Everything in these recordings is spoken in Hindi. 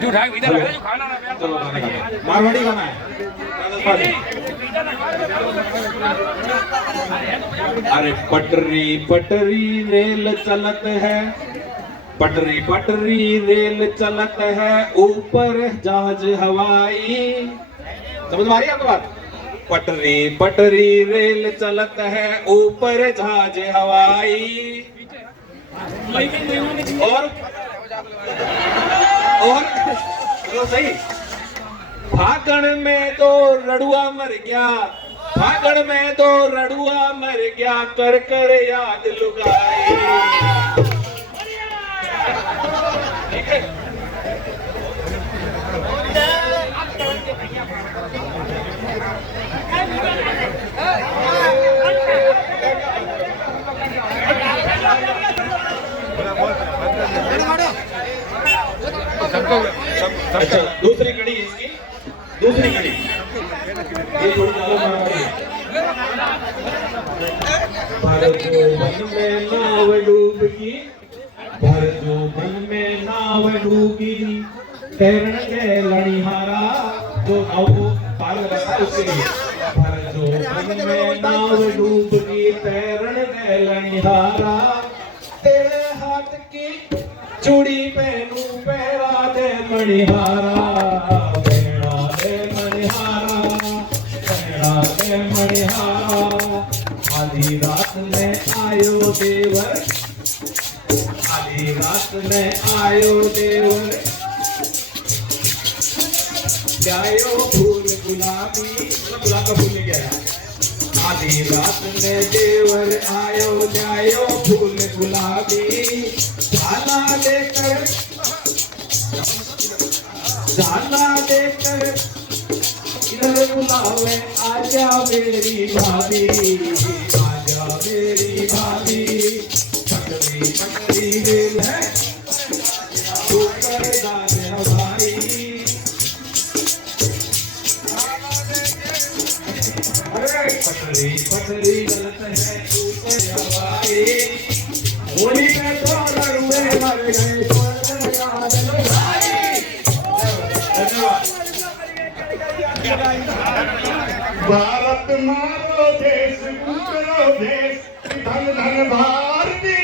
जो ढाई इधर लगा जो खाना ना यार। चलो गाना गाना मारवाड़ी गाना है। अरे पटरी पटरी रेल चलत है, पटरी पटरी रेल चलत है, ऊपर जहाज हवाई। समझ में आ रही है आपको बात? पटरी पटरी रेल चलत है, ऊपर जहाज हवाई। और तो सही। फागण में तो रड़ुआ मर गया, फागण में तो रड़ुआ मर गया, कर कर याद लुगाई। ठीक है। अच्छा दूसरी कड़ी है इसकी, दूसरी कड़ी ये थोड़ी ज्यादा मारवाड़ी है। भारत जो वन में नाव डूबगी, भारत जो वन में नाव डूबगी, तैरण के लड़िहारा। जो नाव को पार लगाता है उसके लिए। भारत जो वन में नाव डूबगी, तैरण के लड़िहारा, तेरे हाथ की चूड़ी पहनू पहरा दे मणिहारा, पहरा दे मणिहारा, पहरा दे मणिहारा। आधी रात में आयो देवर, आधी रात में आयो देवर, जायो फूल गुलाबी। गुलाब का फूल लेके आया। आधी रात में देवर आयो, जायो फूल गुलाबी। झाला लेकर, झाला लेकर इधर बुलावे, आजा मेरी भाभी, आजा मेरी भाभी। पटरी पटरी रेल है, ऊपर दाद हवाई। अरे पटरी पटरी गलत है, ऊपर हवाई। होली में तो लड़ुए मर गए, भारत मारो देश, करो देश, धन धन भारती,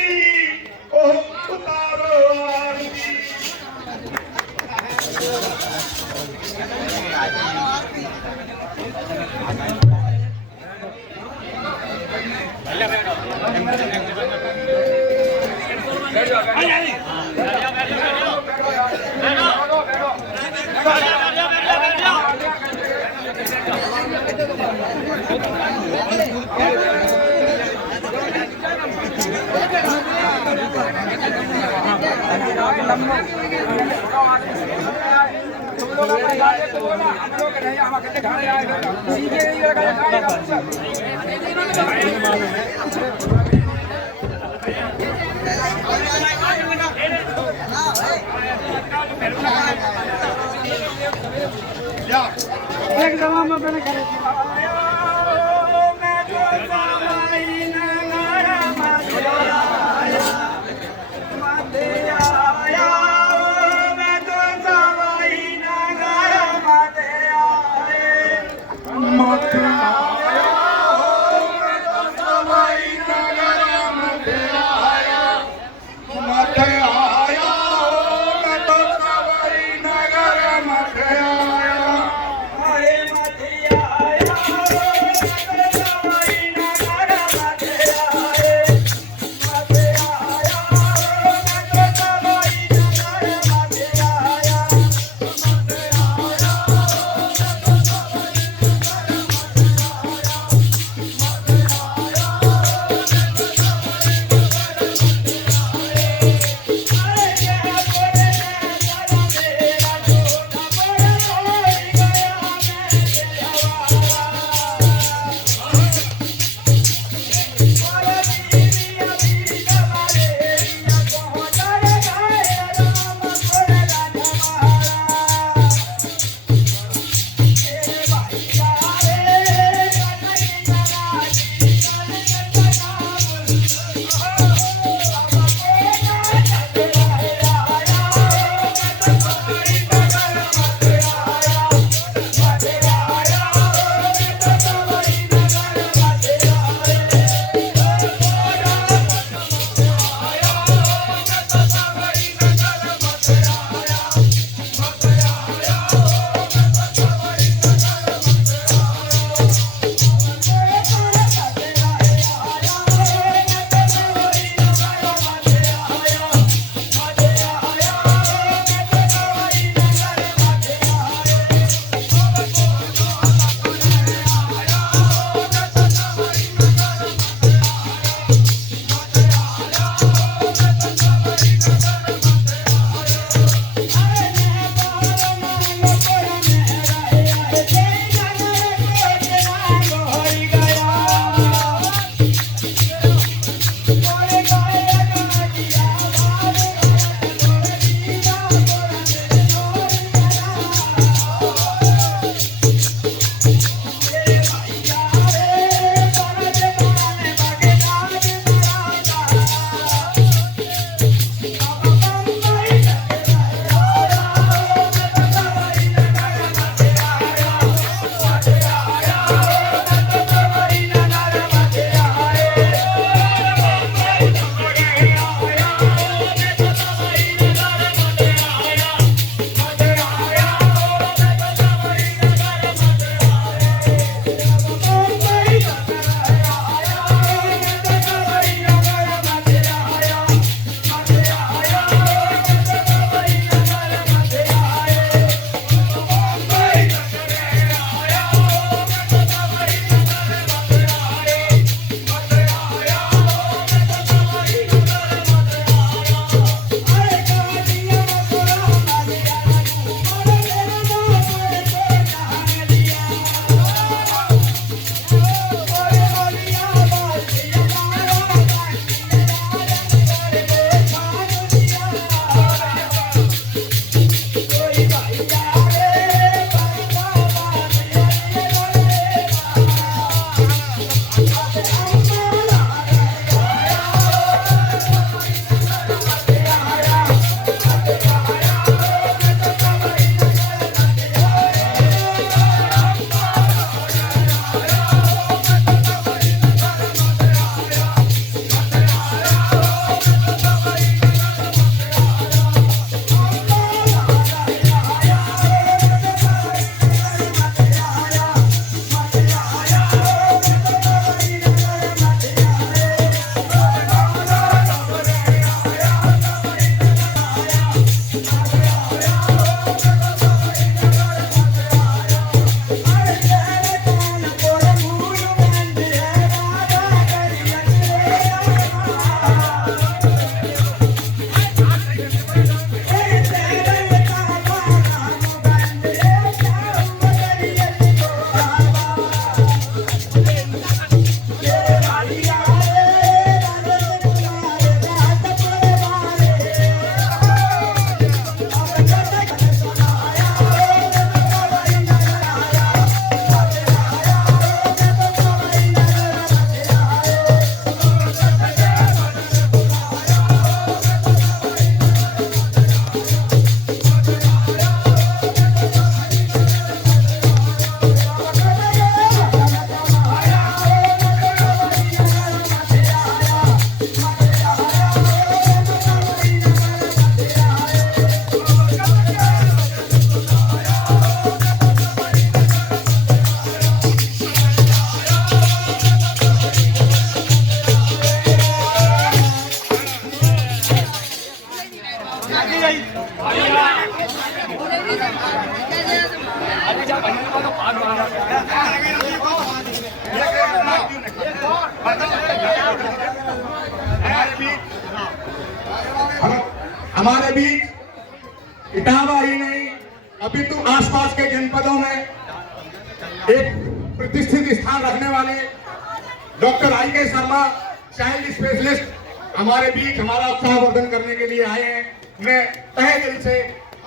ओ उतारो आरती। एक दवा में मैंने करे आया हमारे बीच इटावा ही नहीं, अभी तो आसपास के जनपदों में एक प्रतिष्ठित स्थान रखने वाले doctor I.K. Sharma child specialist हमारे बीच हमारा उत्साहवर्धन करने के लिए आए हैं। मैं तहे दिल से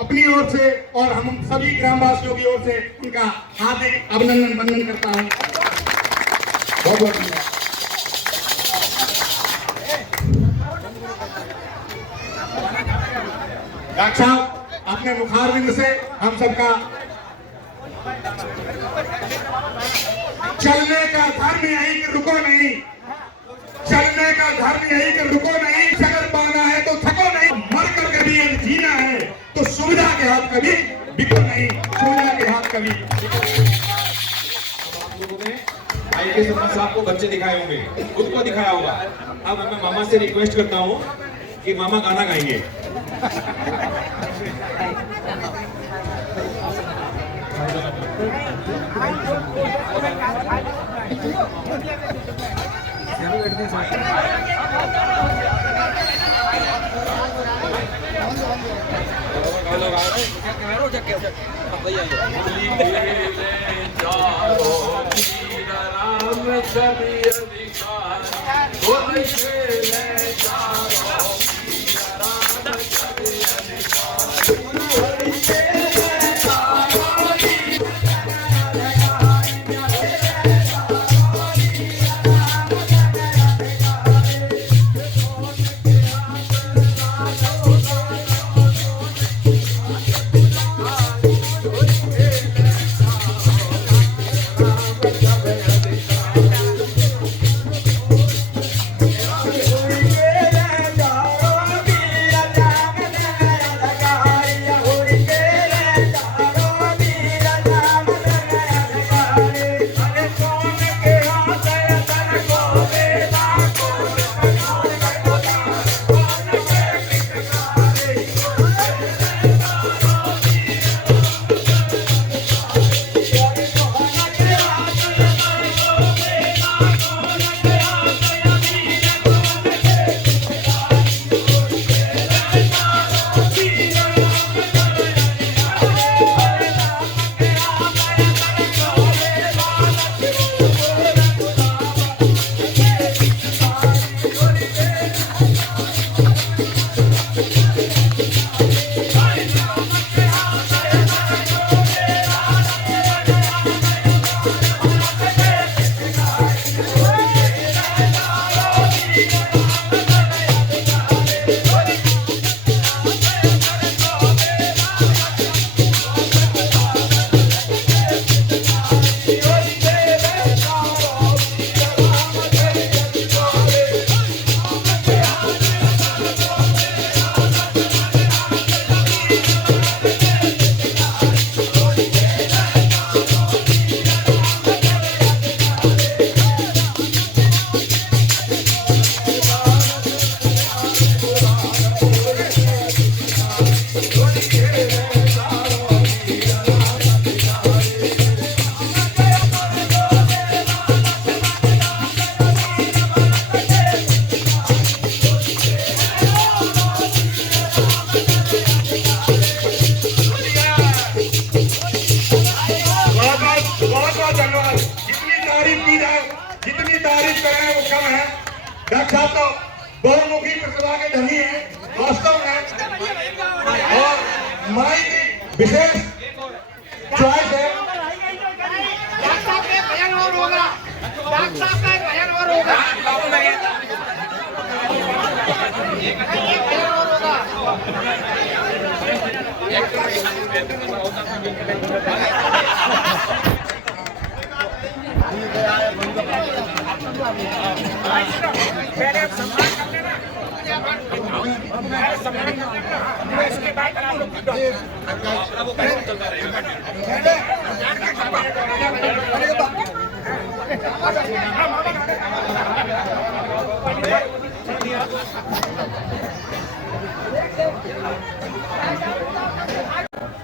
अपनी ओर से और हम सभी ग्रामवासियों की ओर से उनका हार्दिक अभिनंदन वंदन करता हूं। बहुत बहुत धन्यवाद। डॉक्टर साहब, अपने मुखारबिंद से हम सबका चलने का धर्म यही कि रुको नहीं, चलने का धर्म यही कि रुको नहीं, अगर पाना है तो थको नहीं, मर कर कभी यदि जीना है तो सुविधा के हाथ कभी बिको नहीं, सुविधा के हाथ कभी आप लोगों ने I.K. शर्मा साहब को बच्चे दिखाए होंगे, खुद को दिखाया होगा। अब मैं मामा से रिक्वेस्ट करता हूँ कि मामा गाना गाएंगे। डॉक्टर साहब तो बहुमुखी प्रतिभा के धनी है वास्तव में, और माई की विशेष चॉइस है। डॉक्टर साहब का भजन और होगा, डॉक्टर साहब का भजन और होगा, पहले आप सम्मान कर लेना, सम्मान कर लेना, इसके बाद आप लोग चलता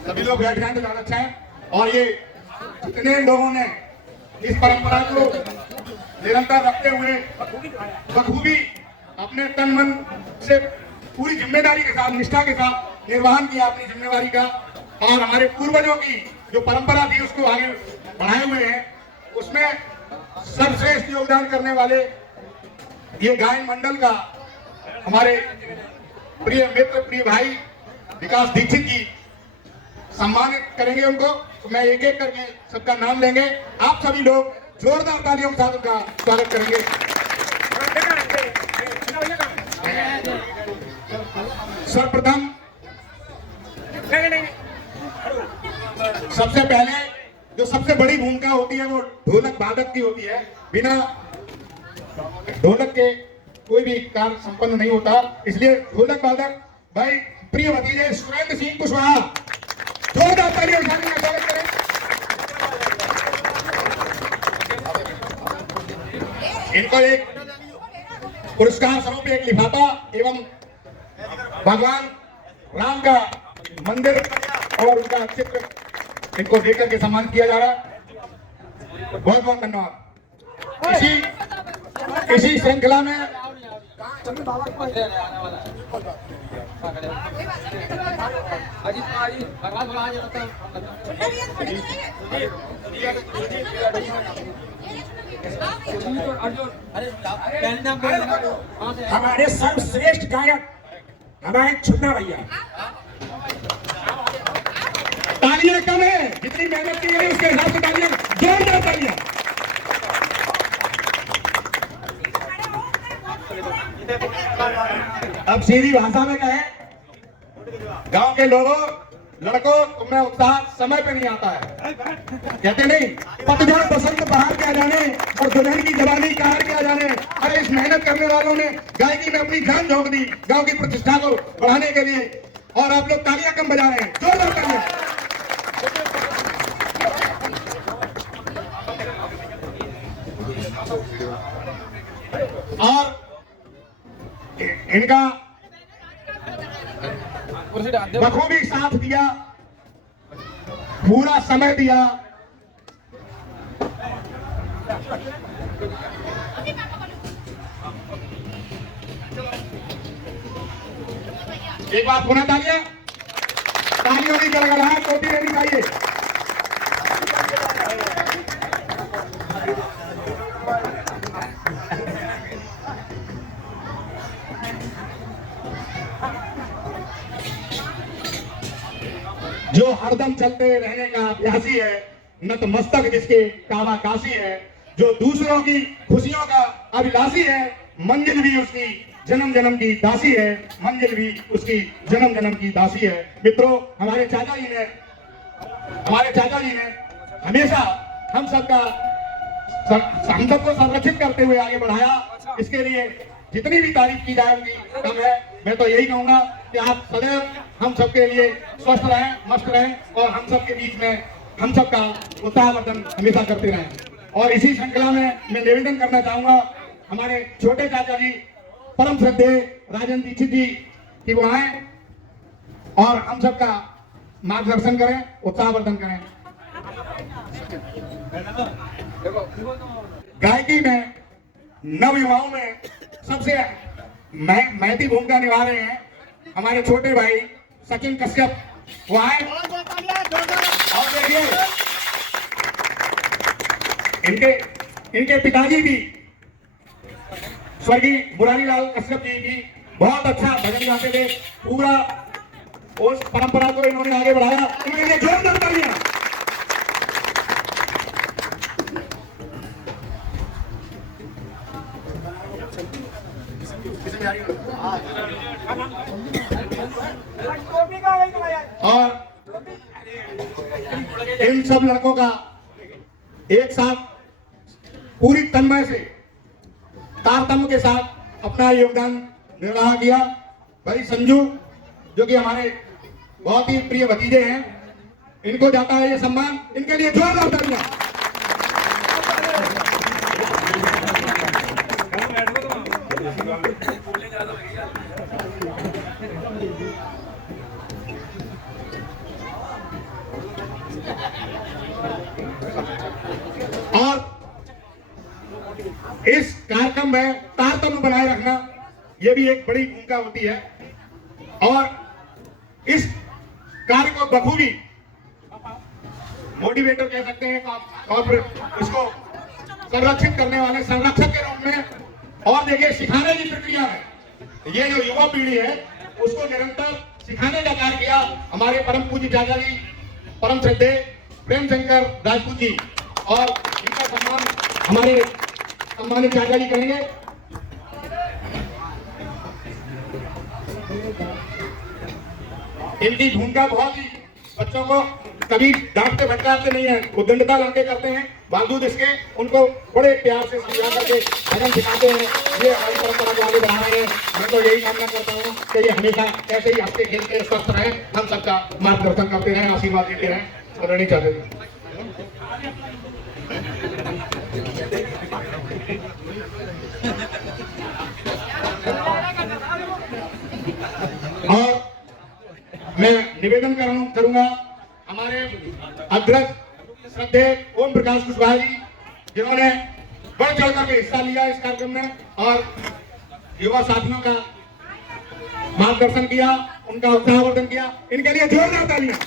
सभी लोग बैठ जाएं तो ज्यादा अच्छा है। और ये जितने लोगों ने इस परंपरा को निरंतर रखते हुए बखूबी अपने तन मन से पूरी जिम्मेदारी के साथ, निष्ठा के साथ निर्वहन किया अपनी जिम्मेदारी का, और हमारे पूर्वजों की जो परंपरा थी उसको आगे बढ़ाए हुए हैं, उसमें सर्वश्रेष्ठ योगदान करने वाले ये गायन मंडल का हमारे प्रिय मित्र, प्रिय भाई विकास दीक्षित जी सम्मानित करेंगे उनको। तो मैं एक एक करके सबका नाम लेंगे, आप सभी लोग जोरदार तालियों के साथ उनका स्वागत करेंगे। सर्वप्रथम सबसे पहले जो सबसे बड़ी भूमिका होती है वो ढोलक वादक की होती है। बिना ढोलक के कोई भी कार्य संपन्न नहीं होता, इसलिए ढोलक वादक भाई प्रिय भतीजे सुरेंद्र सिंह कुशवाहा, जोरदार तालियों से उनका स्वागत करें। इनको एक पुरस्कार स्वरूप एक लिफाफा एवं भगवान राम का मंदिर और उनका चित्र इनको देकर के सम्मानित किया जा रहा है। बहुत बहुत धन्यवाद। इसी श्रृंखला में हमारे सर्वश्रेष्ठ गायक हमारे छुन्ना भैया, तालियां कम है, जितनी मेहनत की गई उसके हिसाब से तालियां, जोरदार तालियां। अब सीधी भाषा में कहें, गांव के लोगों, लड़कों, तुम्हें उत्साह समय पे नहीं आता है। कहते नहीं, पतझड़ बसंत बहार क्या जाने और दुल्हन की जवानी कार क्या जाने। अरे इस मेहनत करने वालों ने गायकी में अपनी जान झोंक दी गांव की प्रतिष्ठा को बढ़ाने के लिए, और आप लोग तालियां कम बजा रहे हैं, जोरदार तालियां। और इनका बखूबी साथ दिया, पूरा समय दिया। एक बार पुनः तालियां, तालियों की गड़गड़ाहट होती रहनी चाहिए। जो हरदम चलते रहने का अभ्यासी है, नतमस्तक जिसके काबा काशी है, जो दूसरों की खुशियों का अभिलाषी है, मंजिल भी उसकी जन्म जन्म की दासी है, मंजिल भी उसकी जन्म जन्म की दासी है। मित्रों, हमारे चाचा जी ने हमेशा हम सबको संरक्षित करते हुए आगे बढ़ाया। इसके लिए जितनी भी तारीफ की जाए उनकी कम है। मैं तो यही कहूंगा कि आप सदैव हम सबके लिए स्वस्थ रहें, मस्त रहें, और हम सबके बीच में हम सबका उत्साहवर्धन हमेशा करते रहें। और इसी श्रृंखला में मैं निवेदन करना चाहूंगा हमारे छोटे चाचा जी परम श्रद्धेय राजन दीक्षित जी कि वो आए और हम सबका मार्गदर्शन करें, उत्साहवर्धन करें। गायकी में नवयुवाओं में सबसे महती भूमिका निभा रहे हैं हमारे छोटे भाई सचिन कश्यप, वो आए। और देखिए इनके पिताजी भी स्वर्गीय मुरारी लाल कश्यप जी भी बहुत अच्छा भजन गाते थे। पूरा उस परंपरा को इन्होंने आगे बढ़ाया। इनके लिए जोरदार तालियां। और इन सब लड़कों का एक साथ पूरी तन्मय से तारतम्य के साथ अपना योगदान निर्वाह किया। भाई संजू जो कि हमारे बहुत ही प्रिय भतीजे हैं, इनको जाता है ये सम्मान। इनके लिए जोरदार तालियां। और इस कार्यक्रम में तारतम्य बनाए रखना यह भी एक बड़ी भूमिका होती है और इस कार्य को बखूबी मोटिवेटर कह सकते हैं और फिर इसको संरक्षित करने वाले संरक्षक के रूप में और देखिए सिखाने की प्रक्रिया में ये जो युवा पीढ़ी है उसको निरंतर सिखाने का कार्य किया हमारे परम पूज्य चाचा जी परम श्रद्धेय प्रेम शंकर राजपूत जी और इनका सम्मान हमारे सम्मानित चाचा जी करेंगे। इनकी भूमिका बहुत ही बच्चों को कभी डांटते भटकाते नहीं है, उद्दंडता लड़के करते हैं, बावजूद इसके उनको बड़े प्यार से समझा करके भजन सिखाते हैं। ये हमारी परंपरा को आगे बढ़ा रहे हैं। मैं तो यही कामना करता हूँ कि ये हमेशा ऐसे ही हंसते खेलते स्वस्थ रहे, हम सबका मार्गदर्शन करते रहे, आशीर्वाद देते रहे। नहीं चाहते और मैं निवेदन करूंगा हमारे अध्यक्ष श्रद्धेय ओम प्रकाश कुशवाहा जी जिन्होंने बढ़ चढ़ करके हिस्सा लिया इस कार्यक्रम में और युवा साथियों का मार्गदर्शन किया, उनका उत्साहवर्धन किया, इनके लिए जोरदार तालियां।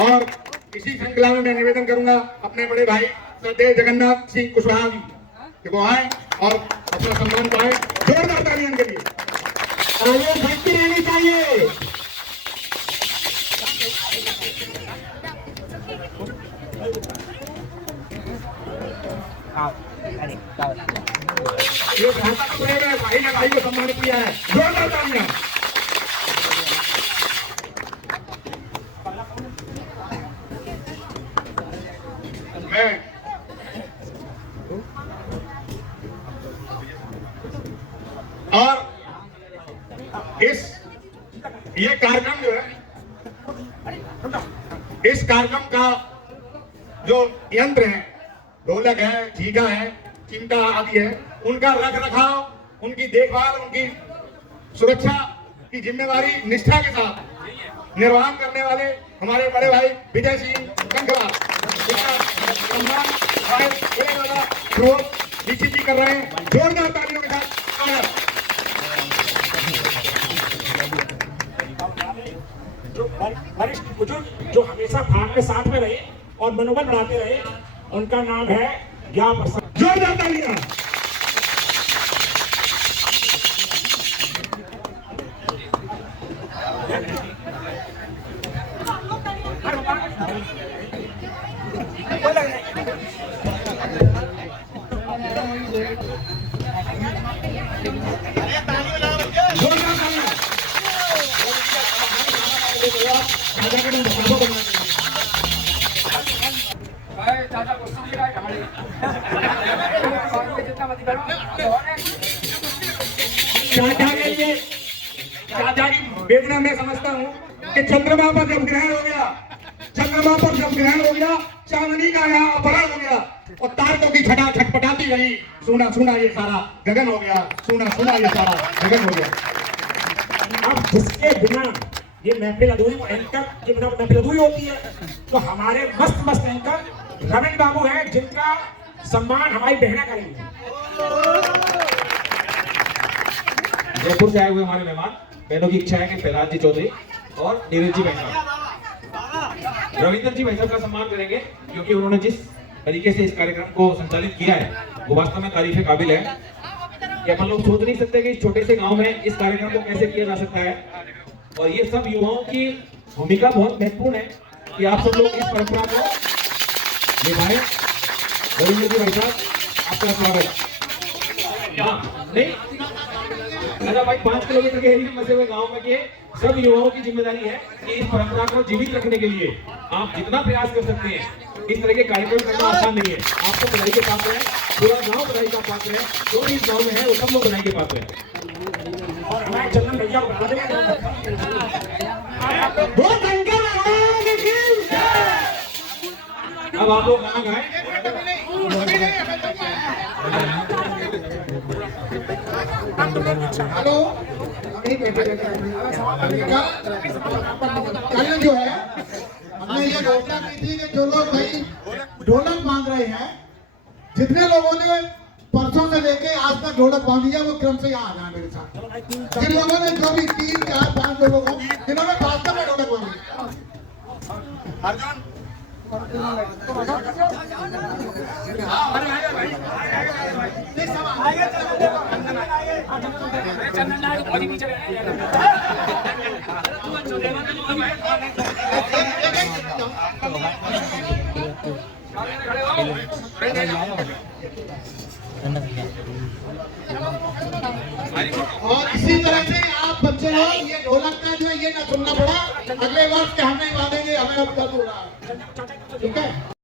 और इसी श्रृंखला में मैं निवेदन करूंगा अपने बड़े भाई श्रद्धेय जगन्नाथ सिंह कुशवाहा जी कि वो आए और अपना सम्मान पाए। जोरदार तालियां के लिए। आइए भक्ति रहनी चाहिए। ये भाषा का प्रेम है, भाई ने भाई को सम्मानित किया है। जोरदार तालियां। और ये कार्यक्रम जो है, इस कार्यक्रम का जो यंत्र है, ढोलक है, झींगा है, चिमटा आदि है, उनका रख रखाव, उनकी देखभाल, उनकी सुरक्षा की जिम्मेवारी निष्ठा के साथ निर्वहन करने वाले हमारे बड़े भाई विजय सिंह कंकरा सम्मान दीक्षित जी कर रहे हैं। जोरदार तालियों के साथ जो वरिष्ठ बुजुर्ग जो हमेशा भाग के साथ में रहे और मनोबल बढ़ाते रहे, उनका नाम है ज्ञा प्रसाद। जोरदार तालियां। चाचा की वेदना मैं समझता हूँ कि चंद्रमा पर जब ग्रहण हो गया, चांदनी का यहाँ अपहरण हो गया और तारकों की छटा छटपटाती रही, सुना सुना ये सारा गगन हो गया, सुना सुना ये सारा गगन हो गया। अब जिसके बिना ये महफिल अधूरी, एंकर के बिना महफिल अधूरी होती है, तो हमारे मस्त मस्त एंकर रविंद्र बाबू हैं, जिनका सम्मान हमारी बहना करेंगे। जयपुर से आए हुए हमारे मेहमान बहनों की इच्छा है कि प्रहलाद जी चौधरी और नीरज जी भाई साहब, रविंद्र जी भाई साहब का सम्मान करेंगे, क्योंकि उन्होंने जिस तरीके से इस कार्यक्रम को संचालित किया है वो वास्तव में तारीफ काबिल है कि अपन लोग सोच नहीं सकते कि इस छोटे से गांव में इस कार्यक्रम को कैसे किया जा सकता है। और ये सब युवाओं की भूमिका बहुत महत्वपूर्ण है कि आप सब लोग इस परंपरा को निभाएं। रविंद्र जी भाई साहब, आपका स्वागत। नहीं अच्छा भाई, 5 किलोमीटर के एरिया में बसे हुए गांव में के सब युवाओं की जिम्मेदारी है कि इस परंपरा को जीवित रखने के लिए आप जितना प्रयास कर सकते हैं। इस तरह के कार्यक्रम करना आसान नहीं है। आपको बधाई के पात्र है, पूरा गांव बधाई का पात्र है, जो भी इस गांव में है वो सब लोग बधाई के पात्र है। और हमारे चंदन भैया को बुला देंगे। बहुत शंकर भगवान की अब आप लोग गाना गाएं। हेलो कल जो है हमने ये घोषणा की थी कि जो लोग भाई ढोलक बांध रहे हैं, जितने लोगों ने परसों से लेके आज तक ढोलक बांधी है वो क्रम से यहाँ आ जाए मेरे साथ। जिन लोगों ने जो भी 3, 4, 5 लोगों को जिन्होंने वास्तव में ढोलक बांधी, और इसी तरह से आप बच्चे लोग ये ढोलक का जो है ये ना सुनना पड़ा अगले वर्ष के हम नहीं बांधेंगे, हमें अब कर रहा है, ठीक है।